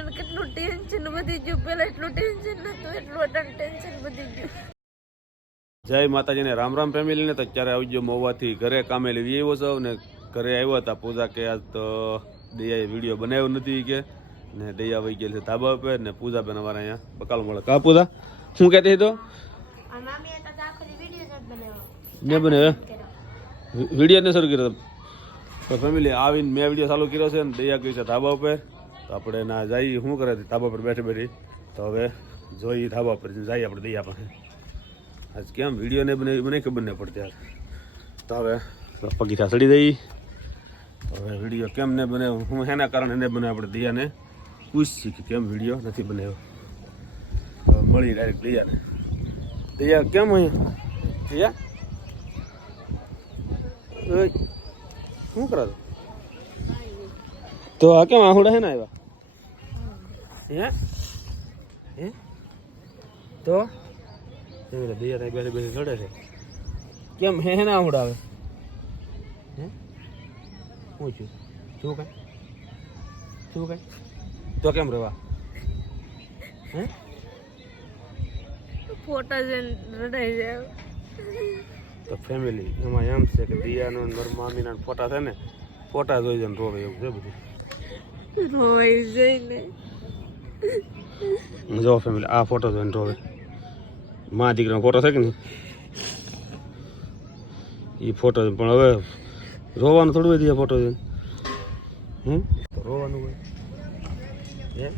તને કેટલું ટેન્શન વધી ગયું, પેલા એટલું ટેન્શન નતું, એટલું ટેન્શન વધી ગયું. જય માતાજીને રામ રામ ફેમિલીને. તો અત્યારે આવી ગયો મહુવાથી ઘરે કામે લેવી આવ્યો છો ને ઘરે આવ્યા હતા પૂજા કે આજ તો દૈયાએ વિડીયો બનાવ્યો નથી કે ને દૈયા વહી ગયેલ છે ધાબા ઉપર ને પૂજા બેન અમારે અહીંયા બકાલ મળે. કા પૂજા શું કહેતી તો મેં બનાવ્યો વિડીયો ને શરૂ કર્યો તો ફેમિલી આવીને મેં વિડીયો ચાલુ કર્યો છે ને દૈયા ગઈ છે ધાબા ઉપર. તો આપણે ના જઈએ શું કરે ધાબા પર બેઠી બેઠી. તો હવે જોઈએ ધાબા પર જઈએ આપણે દૈયા પાસે. આજ કેમ વિડીયો ને બનાવી મને ખબર નહીં પડતી યાર. તો હવે પગીઠા સડી દઈ. હવે વિડીયો કેમ ને બને હું એના કારણે એને બને આપણે દૈયાને પૂછીએ કે કેમ વિડીયો નથી બનાવ્યો. હવે મળી ડાયરેક્ટ દૈયાને. દૈયા કેમ અહીંયા દૈયા શું કરો તો આ કેમ આહુડા હે ને આવ્યા હે તો દૈયા બેઠી બેઠી લડે છે કેમ હે ના આહુડા આવે હે શું છું શું કઈ તો કેમ રેવા હે ફોટા જોઈને રડાઈ જાય. તો ફેમિલી એમાં એમ છે કે દિયાનો મારા મામીના ફોટા છે ને ફોટા જોઈ જાય રોવે એવું છે બધું. રોવાઈ જઈને જો ફેમિલી આ ફોટો જોઈને રોવે. મા દીકરાનો ફોટો છે કે નહીં એ ફોટો પણ હવે રોવાનું થોડું હોય ફોટો જોઈને તો રોવાનું હોય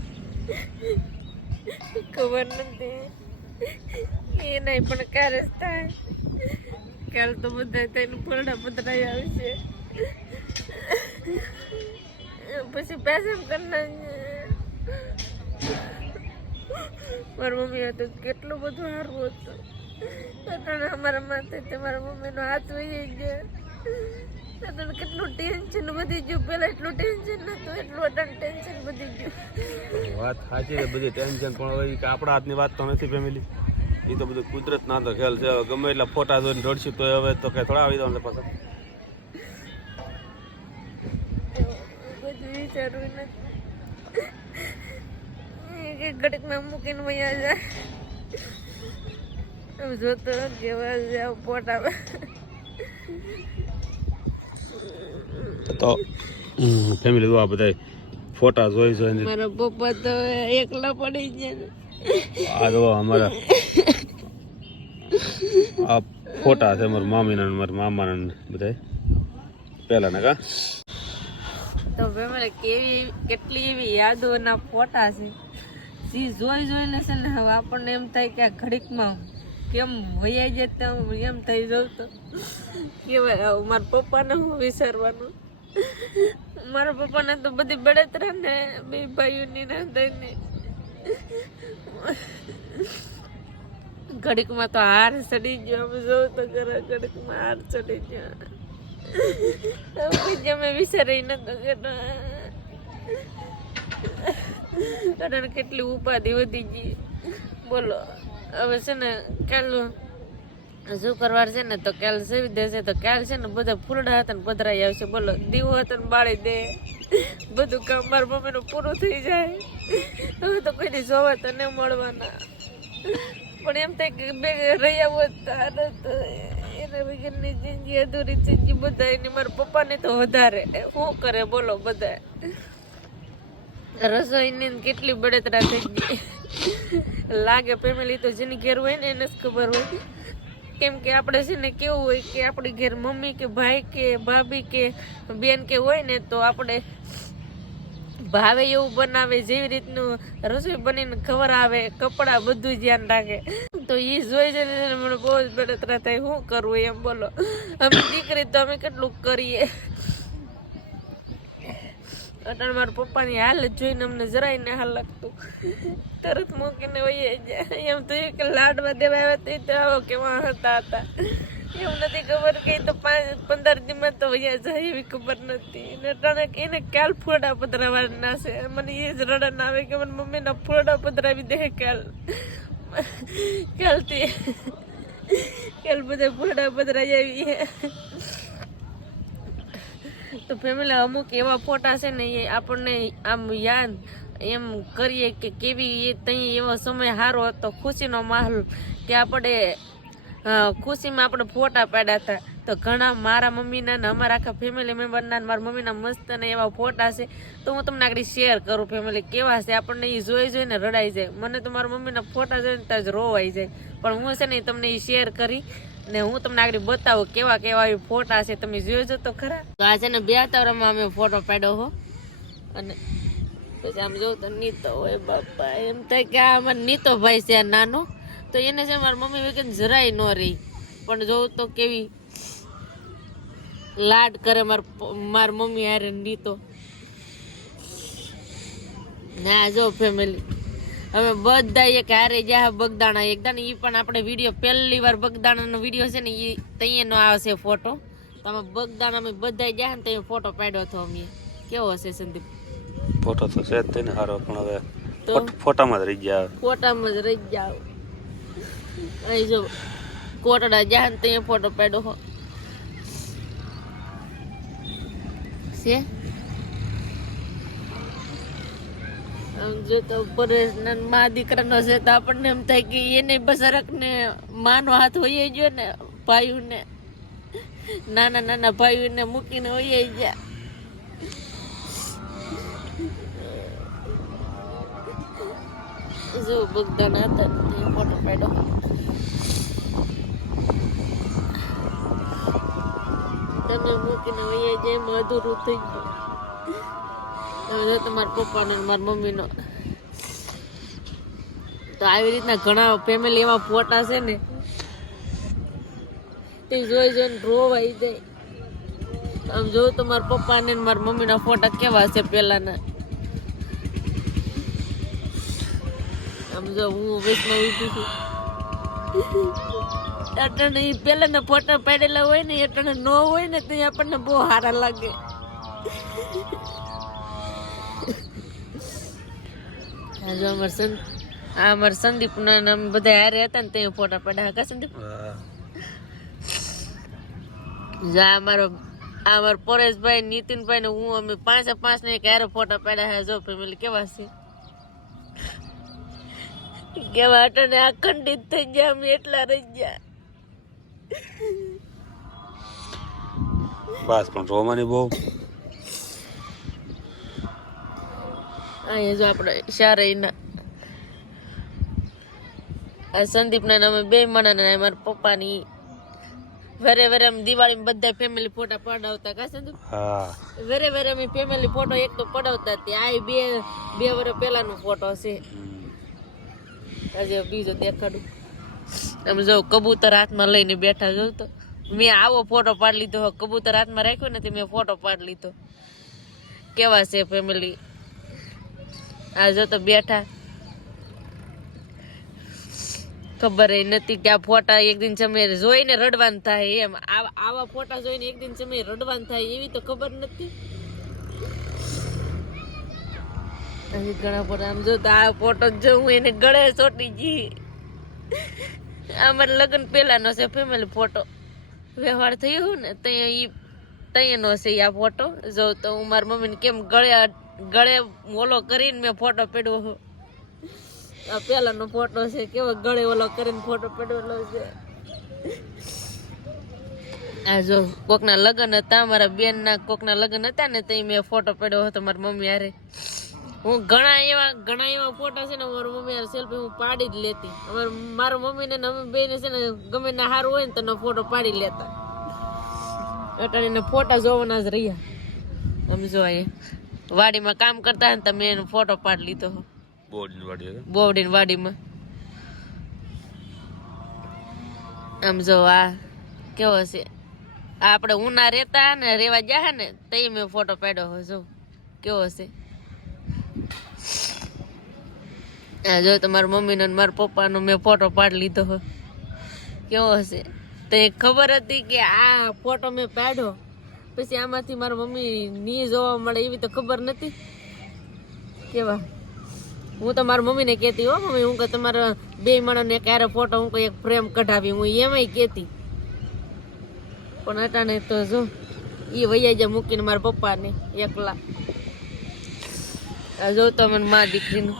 ખબર નથી એ નહીં પણ ક્યારે જ થાય. કાલ તો બધા તેનું ફોરડા પતરાઈ આવે છે પછી પેસમ કરના મારી મમ્મી હતું કેટલું બધું સારું હતું. અમારા માથે મારા મમ્મીનો હાથ વહી ગયા. તને કેટલું ટેન્શન વધી ગયું, પેલા એટલું ટેન્શન નતું, એટલું ટેન્શન વધી ગયું. વાત સાચી છે બધી ટેન્શન પણ હોય કે આપણા હાથની વાત તો નથી ફેમિલી. એ તો બધું કુદરત ના તો ખ્યાલ છે. હવે ગમે એટલા ફોટા જોઈને રડશું તો હવે તો કઈ થોડા આવી જવાનું પાછા. બધું વિચારવું નથી ઘડીકમાં મૂકીને વયા જાય જોતો કેવા જાવ ફોટા. તો ફેમિલી જોવા બધા ફોટા જોઈ જોઈને મારા પપ્પા તો એકલા પડી ગયા. આ જો અમારા આ ફોટા છે મારા મામીના મારા મામાના બધા પહેલાના કા. તો કેટલી એવી યાદોના ફોટા છે જે જોઈ જોઈને છે ને હવે આપણને એમ થાય કે આ ઘડીકમાં કેમ વૈયા જતા એમ થઈ જવું. તો કેવાય મારા પપ્પાને હું વિચારવાનું. મારા પપ્પાને તો બધી બળતરા ને બે ભાઈઓની ના થઈને ઘડીકમાં તો હાર ચડી ગયો. અમે જોઉં તો ઘરે ઘડીકમાં હાર ચડી ગયો. બીજા મેં વિચારી નતો કે કેટલી ઉપાધિ વધી ગઈ બોલો. હવે છે ને કાલ શુક્રવાર છે ને તો કાલ સેવી દેશે તો કાલ છે ને બધા ફૂલડા હતા ને પધરાઈ આવશે બોલો. દીવો હતા ને બાળી દે બધું કામ મારા મમ્મીનું પૂરું થઈ જાય. હવે તો કોઈને જોવા તો નહીં મળવાના પણ એમ થાય કે બે રહ્યા હોત તો એના વગરની જિંદગી અધૂરી જિંદગી બધા એની મારા પપ્પાને તો વધારે શું કરે બોલો. બધા રસોઈની કેટલી બળતરા થઈ ગઈ લાગે ફેમિલી. તો જેની ઘેર હોય ને એને જ ખબર હોય. કેમ કે આપણે છે ને કેવું હોય કે આપણી ઘેર મમ્મી કે ભાઈ કે ભાભી કે બેન કે હોય ને તો આપણે ભાવે એવું બનાવે જેવી રીતનું રસોઈ બનીને ખબર આવે કપડાં બધું ધ્યાન રાખે. તો એ જોઈ જઈને મને બહુ જ બળતરા થાય. શું કરવું એમ બોલો. અમે દીકરી તો અમે કેટલું કરીએ. અટાણ મારા પપ્પાની હાલત જોઈને અમને જરાય ને હાલ લાગતું. તરત મૂકીને વહી જાય. એમ તો કે લાડવા દેવા આવ્યા તો આવો કેવા હતા એવું નથી ખબર કે તો 5-15 દિવસમાં તો વહી જાય એવી ખબર નથી. એને કાલ ફોડા પધરાવાના છે. મને એ જ રડન આવે કે મને મમ્મીના ફોડા પધરાવી દે કાલથી. કાલ બધા ફોડા પધરાઈ આવી. તો ફેમિલી અમુક એવા ફોટા છે ને એ આપણને આમ યાદ એમ કરીએ કે કેવી ત્યાં એવો સમય સારો હતો, ખુશીનો માહોલ કે આપણે ખુશીમાં આપણે ફોટા પાડ્યા હતા. તો ઘણા મારા મમ્મીના ને અમારા આખા ફેમિલી મેમ્બરના મારા મમ્મીના મસ્ત ને એવા ફોટા છે. તો હું તમને આગળ શેર કરું ફેમિલી કેવા છે. આપણને એ જોઈને રડાઈ જાય. મને તો મારા મમ્મીના ફોટા જોઈને ત્યાં જ રોવાઈ જાય. પણ હું છે ને તમને એ શેર કરી ને હું તમને આગળ બતાવું કેવા કેવા એ ફોટા છે. તમે જોજો તો ખરા. તો આ છે ને 2 તાવરામાં અમે ફોટો પાડ્યો હો. અને પછી આમ જોઉં તો નીતો હોય બાપા, એમ થાય કે આ અમારો નીતો ભાઈ છે નાનો. તો એને છે મારી મમ્મી વગર જરાય ન રહી. પણ જોઉં તો કેવી લાડ કરે મારી મમ્મી હારે નીતો. ના જો ફેમિલી અમે બધા એક હારે જા બગદાણા એકદા ને. એ પણ આપણે વિડીયો પહેલી વાર બગદાણાનો વિડીયો છે ને એ તૈયારનો આવશે ફોટો. તો અમે બગદાણા અમે બધા ગયા ને ત્યાં ફોટો પાડ્યો હતો અમે. કેવો હશે સંદીપ? ફોટો તો છે જ ને સારો, પણ હવે તો ફોટામાં જ રહી ગયા. ફોટામાં જ રહી જાવ. અહીં જો કોટડા જા ને ત્યાં ફોટો પાડ્યો હો છે. આમ જો તો પરેશ મા દીકરાનો છે તો આપણને એમ થાય કે એને બસરક ને માનો હાથ હોય ગયો ને. ભાઈઓ ને નાના નાના ભાઈઓ ને મૂકીને હોય ગયા. જો બગદાણા હતા એ ફોટો પાડ્યો. તમે મૂકીને હોય જાય અધૂરું થઈ ગયું. હવે તમારા પપ્પાનો મારા મમ્મીનો. તો આવી રીતના ઘણા ફેમિલી એવા ફોટા છે ને તે જોઈને રોવાઈ જાય. આમ જોઉં તો મારા પપ્પા ને મારા મમ્મીના ફોટા કેવા છે પેલાના. આમ જો હું વૈષ્ણવી છું. અટણે પેલાના ફોટા પાડેલા હોય ને અટણે ન હોય ને તો આપણને બહુ સારા લાગે. અમાર સંદીપ ના બધા હારે હતા ને ત્યાં ફોટા પાડ્યા હતા. સંદીપ અમારો પરેશભાઈ, નીતિનભાઈ ને હું અમે 5 ને એક હારે ફોટા પાડ્યા છે. જો ફેમિલી કેવા છે, કેવા અટને અખંડિત થઈ ગયા અમે એટલા રહી ગયા. બસ પણ રોમાની બહુ. અહીંયા જો આપણે શારઈના આ સંદીપના નામે 2 માણા મારા પપ્પાની વેરે અમે દિવાળીમાં બધા ફેમિલી ફોટા પડાવતા. કા સંદીપ? હા, વેરે અમે ફેમિલી ફોટો એક તો પડાવતા. ત્યાં બે વર્ષ પહેલાનો ફોટો છે. આજે બીજો દેખાડું. આમ જો કબૂતર હાથમાં લઈને બેઠા. જોઉં તો મેં આવો ફોટો પાડી લીધો. કબૂતર હાથમાં રાખ્યો ને મેં ફોટો પાડી લીધો. કેવા છે ફેમિલી? આ જો તો બેઠા. ખબર નથી કે આ ફોટા એક દિન સમય જોઈને રડવાન થાય. એમ આવા ફોટા જોઈને એક દિન સમય રડવાન થાય એવી તો ખબર નથી. ઘણા ફોટા આમ જો તો આ ફોટો જો હું એને ગળે ચોટી ગઈ. અમારા લગ્ન પહેલાનો છે ફેમિલી ફોટો. વ્યવહાર થયો ને ત્યાંનો છે આ ફોટો. જો તો હું મારી મમ્મીને કેમ ગળે ઓલો કરીને મેં ફોટો પડ્યો. આ પેલાનો ફોટો છે. કેવો ગળે ઓલો કરીને ફોટો પડેલો છે. આ જો કોકના લગ્ન હતા, મારા બેન ના કોકના લગ્ન હતા ને ત્યાં મેં ફોટો પડ્યો હતો મારી મમ્મી હારે. હું ઘણા એવા ફોટા છે ને મારી મમ્મી યાર સેલ્ફી હું પાડી જ લેતી. મારા મમ્મી ને અમે બેને છે ને ગમે ના સારું હોય ને તો ફોટો પાડી લેતા. અટાણીને ફોટા જોવાના જ રહ્યા. આમ જો અહીંયા વાડીમાં કામ કરતા ને તમે એનો ફોટો પાડી લીધો. બોવડીની વાડીમાં. આમ જો આ કેવો છે. આપણે ઉના રહેતા ને રેવા ગયા ને તઈ મેં ફોટો પાડ્યો હોય. જો કેવો છે. જો તમારા મમ્મીનો મારા પપ્પાનો મેં ફોટો પાડી લીધો હોય. કેવો હશે. તો ખબર હતી કે આ ફોટો મેં પાડ્યો પછી આમાંથી મારા મમ્મી ની જોવા મળે એવી તો ખબર નથી. કેવા હું તો મારા મમ્મીને કહેતી હો મમ્મી હું કે તમારા 2 માણસને ક્યારે ફોટો હું એક ફ્રેમ કઢાવી હું એમાંય કહેતી. પણ અટાણે તો જો એ વૈયા મૂકીને મારા પપ્પાને એકલા. આ જો તો મને માં દીકરીનું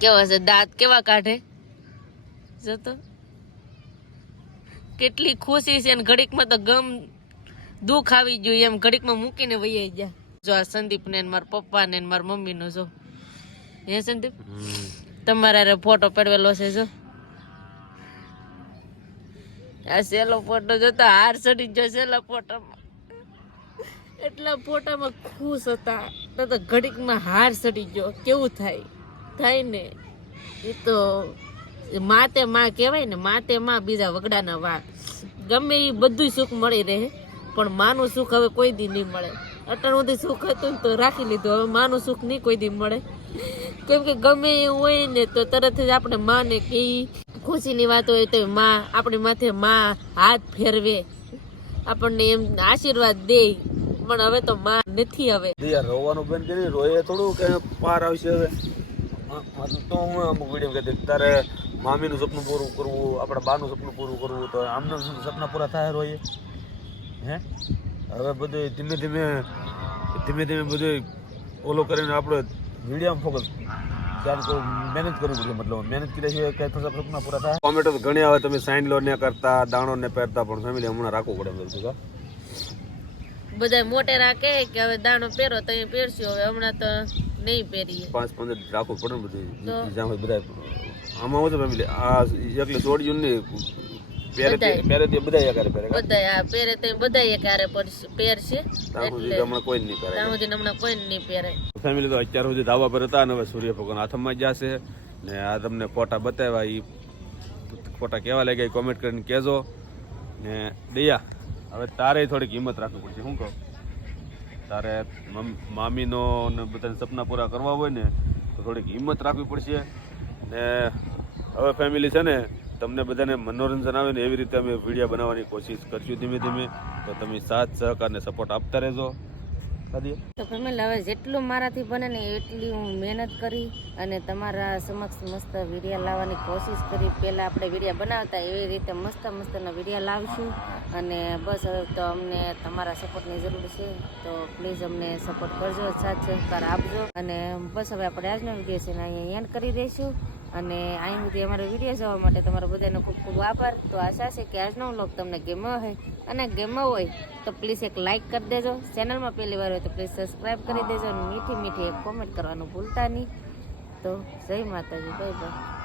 કેવા છે દાંત કેવા કાઢે જો તો કેટલી ખુશી છે ને ઘડીકમાં તો ગમ દુઃખ આવી ગયું એમ ઘડીકમાં મૂકીને વહી ગયા જો આ સંદીપ ને મારા પપ્પા ને મારા મમ્મી નો જો હે સંદીપ તમારા ફોટો પડવેલો છે જો આ સેલો ફોટો જોતા હાર ચડી ગયો સેલા ફોટામાં એટલા ફોટામાં ખુશ હતા તો ઘડીકમાં હાર ચડી ગયો કેવું થાય ને એ તો માતે માં કહેવાય ને માતે માં બીજા વગડાના વા ગમે એ બધું સુખ મળી રહે પણ માનું સુખ હવે કોઈ દી નહીં મળે અટણ સુધી સુખ હતું ને તો રાખી લીધું હવે માનું સુખ નહીં કોઈ દી મળે કેમ કે ગમે એવું હોય ને તો તરત જ આપણે માને કે ખુશીની વાત હોય તો માં આપણી માથે માં હાથ ફેરવે આપણને એમ આશીર્વાદ દે પણ હવે તો માં નથી હવે યાર રોવાનું બંધ કરી રોયે થોડું કે પાર આવશે હવે તો હું અમુક વિડીયો કહેતી તારે મામીનું સપનું પૂરું કરવું આપણા બાનું સપનું પૂરું કરવું તો આમના સપના પૂરા થાય રોયે હે હવે બધું ધીમે ધીમે બધું ઓલો કરીને આપણે વિડીયોમાં ફોકસ ચાલ તો મહેનત કરવી પડશે મતલબ મહેનત કર્યા સિવાય કઈ થશે સપના પૂરા થાય કોમેન્ટો તો ઘણી આવે તમે સાઈન લો ને કરતા દાણો ને પહેરતા પણ ફેમિલી હમણાં રાખવું પડે બધું કા બધા મોટે રાખે કે હવે દાણો પહેરો તો અહીં પહેરશું હવે હમણાં તો નહીં પહેરીએ 5-15 રાખવું પડે ને બધું જ્યાં હોય બધા આમાં હું છે ફેમિલી આ એકલી છોડ્યું ને પહેરે તે બધા એકારે પહેરે બધા આ પહેરે તો બધા એકારે પહેરશે એટલે હમણાં કોઈ નહીં પહેરે હમણાં કોઈ નહીં પહેરે ફેમિલી તો અત્યાર સુધી ધાબા પર હતા ને હવે સૂર્ય ભગવાન હાથમાં જ જશે ને આ તમને ફોટા બતાવ્યા એ ફોટા કેવા લાગ્યા કોમેન્ટ કરીને કહેજો ને દયા હવે તારે થોડીક હિંમત રાખવી પડશે શું કહું તારે મામીનો ને બધાને સપના પૂરા કરવા હોય ને તો થોડીક હિંમત રાખવી પડશે ને હવે ફેમિલી છે ને તમને બધાને મનોરંજન આવે ને એવી રીતે અમે વિડીયો બનાવવાની કોશિશ કરશું ધીમે ધીમે તો તમે સાથ સહકાર ને સપોર્ટ આપતા રહેજો તો ફેમિલી હવે જેટલું મારાથી બને ને એટલી હું મહેનત કરી અને તમારા સમક્ષ મસ્ત વિડીયો લાવવાની કોશિશ કરી પહેલાં આપણે વિડીયો બનાવતા એવી રીતે મસ્તના વિડીયો લાવીશું અને બસ હવે તો અમને તમારા સપોર્ટની જરૂર છે તો પ્લીઝ અમને સપોર્ટ કરજો સાથ સહકાર આપજો અને બસ હવે આપણે આજનો વિડીયો છે ને અહીંયા એન્ડ કરી દઈશું અને અહીં સુધી અમારો વિડીયો જોવા માટે તમારો બધાનો ખૂબ ખૂબ આભાર તો આશા છે કે આજનો વ્લોગ તમને ગમ્યો હોય અને ગમ્યો હોય તો પ્લીઝ એક લાઇક કરી દેજો ચેનલમાં પહેલી વાર હોય તો પ્લીઝ સબસ્ક્રાઈબ કરી દેજો અને મીઠી એક કોમેન્ટ કરવાનું ભૂલતા નહીં તો જય માતાજી બાય બાય